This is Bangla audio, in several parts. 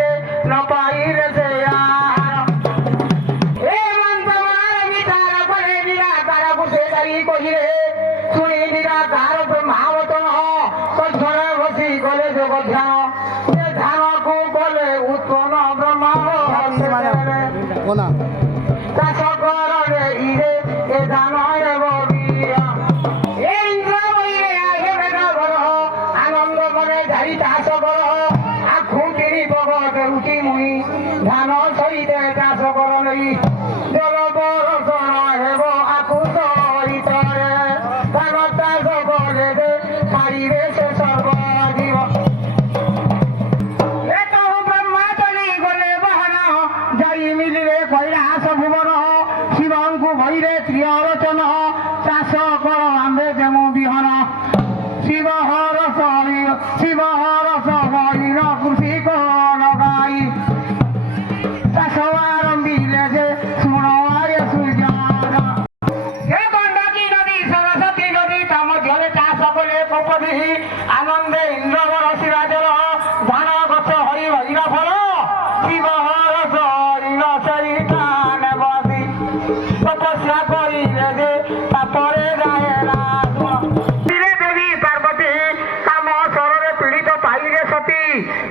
রে ন পাইরে সে আর এ মন্ত মার বিচার করে নিরাকার বসে দাঁড়িয়ে কহিরে শুনি নিরাকার ব্রহ্মাবতন তৎক্ষণে বসি গলে যোগ ধ্যান যে ধ্যানকু গলে উৎপন্ন ব্রহ্মা চাষ করে ইরে এ ধান বলিয়া এই ইন্দ্র বইরে আগে বেটা বড় আনন্দ করে ধারি চাষ কর আখু কিরি বগত রুটি মুই ধান সহিতে চাষ কর নই জল বরষণ হেব আখু সহিতরে ধান চাষ করে দে ছাড়িবে সে সর্বজীব শিবঙ্কু ভৈরে ত্রিয়লোচন চাষ কর আম্বে যেমন বিহন শিবহর হরিণ কৃষি লগাই চাষ আরম্ভিলে যে শুণয় সূর্য হে গণ্ডকী নদী সরস্বতী নদী তা মধ্যে চাষ কলে কপদি আনন্দে ইন্দ্রবর শিরাজল ধান গছ হই ভৈর ফল শিবহর হরিণ চরিতা নেবসি তপস্যা করিলে যে তাপরে যায় না দেবী পার্বতী কাম সররে পীড়িত পাইলে সতী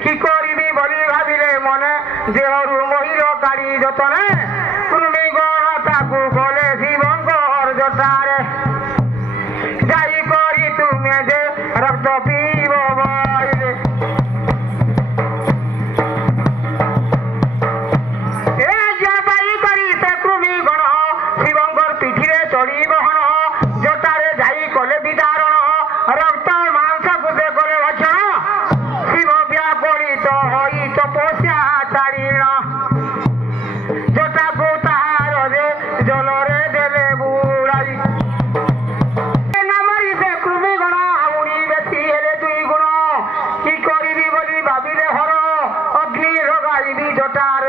কি করিবি বলি ভাবিলে মনে দেহরু মহিল কাড়ি যতনে কুর্মি গণ তাকু গলে শিবঙ্কর জটারে যাই করি তুমি যে রক্ত পিব বইলে চড়ি বহন জটারে যাই কলে বিদারণ রক্ত মাংস কুদে করে ভক্ষণ শিব ব্যাপরিত হই তপস্যা ছাড়িল জটাকু তাহার রে জলরে দেলে বুড়াই নামারি সে কৃমি গুণ আউড়ি বেশি হেলে দুই গুণ কি করিবি বলি ভাবিলে হর অগ্নি রগাইবি জটার